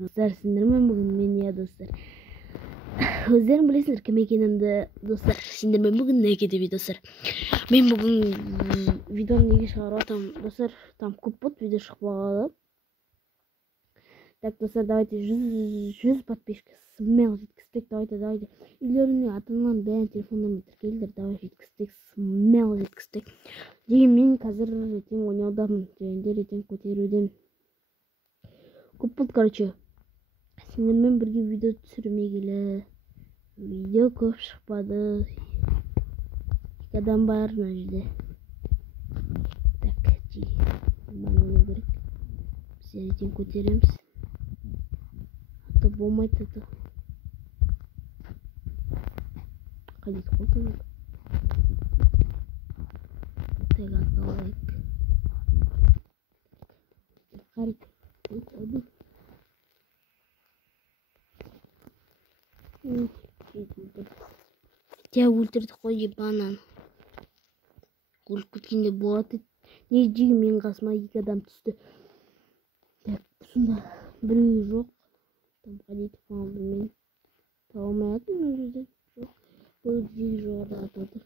Dostlar, sindirmen bugün beni ya dostlar. Özlerim bilesiniz kim ekenimdi dostlar. Sindirmen bugün ne ekedi dostlar. Men bugün videonu nege шығарып атам достар. Там көп болды видео шығып қалды. Так достар, давайте 100 подписчик смело жеткізсек. Давайте. Үйлеріне ата-аналардың бәрін телефондарымен тіркелдер. Давай жеткізсек, смело жеткізсек. Деген мен қазір ертең ойнаудамын. Ертең көтерудемін. Көп болды, короче. Сендермен бірге видео түсірмегелі. Видео көп шықпады. Екі адам бар мына жерде. Так, маған ойнау керек. Біз ертең көтереміз. Ата болмайды ата. Қадет қолтанып. Так, аталайық. Қарик. Аду. Тебя өлтірді қой ебанан. Өліп кеткенде болады. Не жеген менің қасыма екі адам түсті. Так, сонда біреуі жоқ. Там қадет falan білмеймін. Таба алмай атым мына жерде. Жоқ. Бұл жегі жоғарда атып отыр.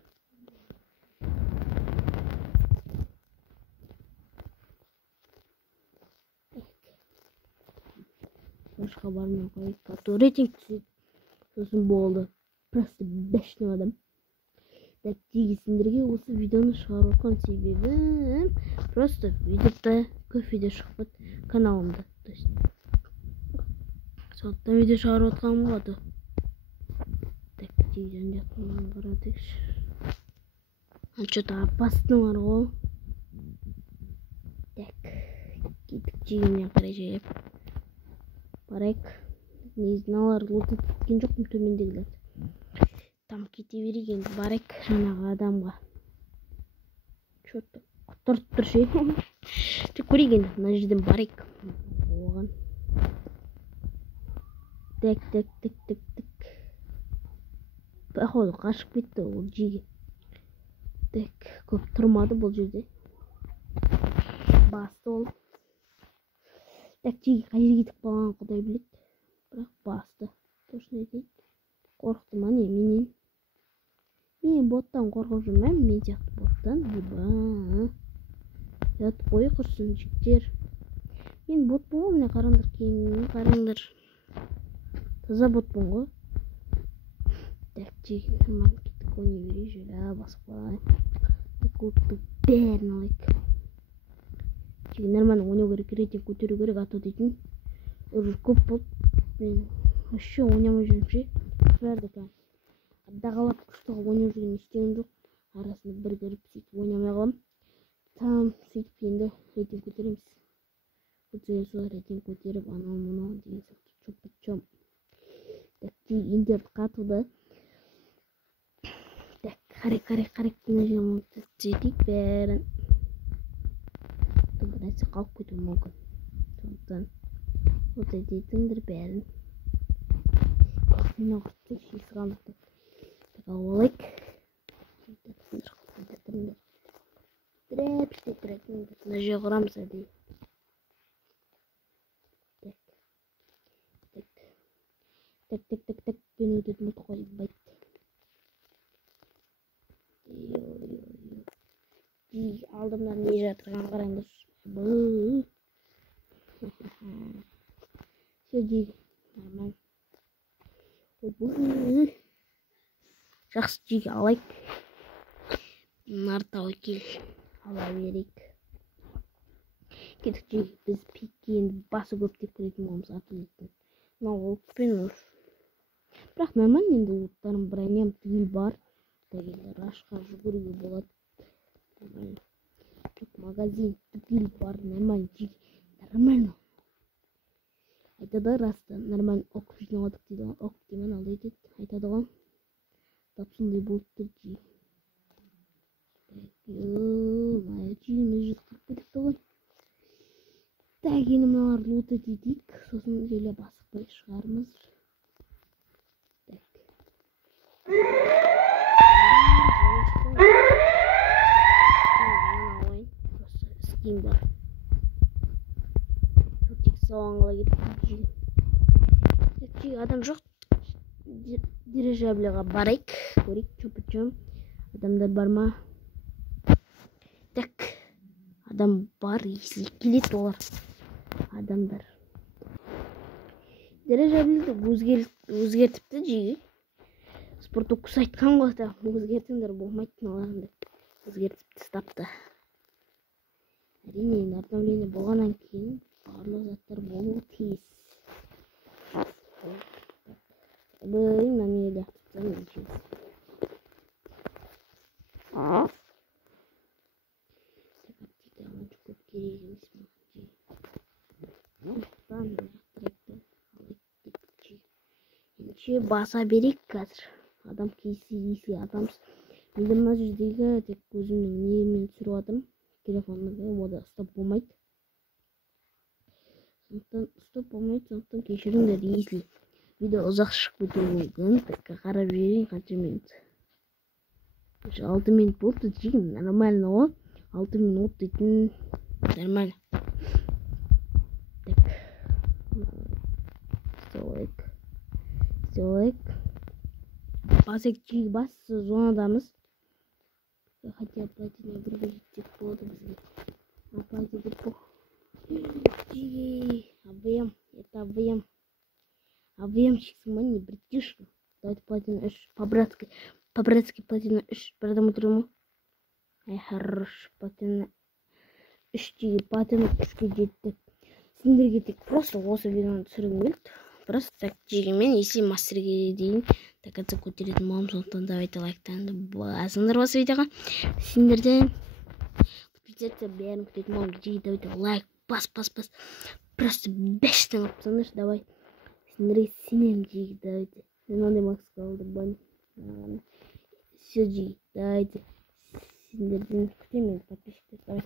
Башқа бармай қойып. А то рейтинг түседі. Сосын болды. Просто бешеный адам. Так, сендерге осы видеоны шығарып отқан себебім просто видеода көп видео шығып каналымда. То есть сондықтан видео шығарып отқаным болады. Так, жан жақтан қарадықшы. Что-то опасно бар ғой. Так, кеттік жегеніне қарай жайып. Барайық. Незіналар лотып кеткен жоқпын төмендегілер. Там кете берейік, барайық жаңағы адамға. Что-то құтырып тұр ше. Көрейік енді, мына жерден барайық. Оған. Так. Походу қашып кетті ол жеге. Так, көп тұрмады бұл жерде. Басты ол. Так, жеге қай жерге кетіп қалған құдай біледі. Бірақ басты. Точно айтайын. Қорықты ма не? Мен боттан қорқып жүрмін. Мен сияқты боттан. Еба. Жатып қой құрсын жіктер. Мен ботпын ғой. Міне қараңдар кейін. Қараңдар. Таза ботпын ғой. Так, жеге. Аман кеттік ойнай берей жүр. Басып қалайын. Так, отты бәрін алайық. Жеге нормально ойнау керек. Рейтинг көтеру керек. Ато дейтін. Уже көп болды. Мен вообще ойнамай жүрмін ше. Бәрді кән. Қадағалап күшті ойнап жүрген істеген жоқ. Арасында бір кіріп сөйтіп ойнамай қалам. Там сөйтіп енді рейтинг көтереміз. Көтеріп сол рейтинг көтеріп анау деген сияқты чоп-чоп. Так, индерді қатылды. Так, қарай. Мына жерін жетейік бәрін. Бір нәрсе қалып кетуі мүмкін. Сондықтан ота дейтіндір бәрін. Мен оқыртып шесі қалдықты. Так, алайық. Тірәп. Мына жер құрамыз әдей. Так. Мен өтетін ұлт қойып байт. Алдымдан не жатырған қараңдар. Все дейді. Нормально. Жақсы жеге алайық. Нартау кел. Ала берейік. Кетік жеге біз пиккен басы көп деп көретін болмыз аты дейтін. Мынау олықпен ұр. Бірақ нормально енді ұлттарым броням түгел бар. Дегенде рашқа жүгіруге болады. Магазин түгел бар. Нормально жеге. Нормально. Айтады расты, нормально ок жиналадық дейді. Ок демен алды етеді. Айтады ғой. Тапсындай болып тұр жей. Мая жейміз жүзіп кетіпті ғой. Так, енді мыналар лоты дейдік. Сосын желе басықпай шығармыз. Так. Скин бар. Соңғыла кетіп адам жоқ. Дирижабльға барайық, көрейік, чөп-чөм. Адамдар бар ма? Так, адам бар, если келет олар. Адамдар. Дирижабльді өзгертіпті жиі. Спортокус айтқан ғой, өзгертіңдер болмайтын оларын деп. Өзгертіп тастапты. Әрине, енді обновление болғаннан кейін барлық заттар болуы тиіс. Бұл мәнеде баса берейік қазір. Адам кейсі адам. Енді мына жердегі тек өзімнің немен түсіріп жатырмын. Телефонды ода стоп болмайды. Сондықтан кешіріңдер, если видео ұзақ шығып кетуі мүмкін. Қарап жіберейін қанша минут. 6 минут болды, жиын нормально ғой. 6 минут дейтін нормально. Так. Сделайық. Басек жиі бас зонадамыз. Хотя платина бір жетсек болады бізге. Платина пух. Объем. Это объем. Объемчиксің ба, не братишка? Давайте платина 3. По-братски платина 3. Продам утрому. Ай, хорош. Платина 3. Платина 3-ке жеттік. Сендерге тек просто осы видеоны түсіргім келді. Просто так жегенмен, если мастерге дейін такаться көтеретін болам, сондықтан давайте лайктанды басыңдар осы видеоға. Сендерден подписаться бәрін күтетін болам. Жеги давайте лайк бас. Просто 5 таңып тастаңдаршы, давай. Сендерге сенем, жеги давайте. Мен ондай макс қалды бани. Все, жеги давайте. Сендерден күтемін подписчиктер, давай.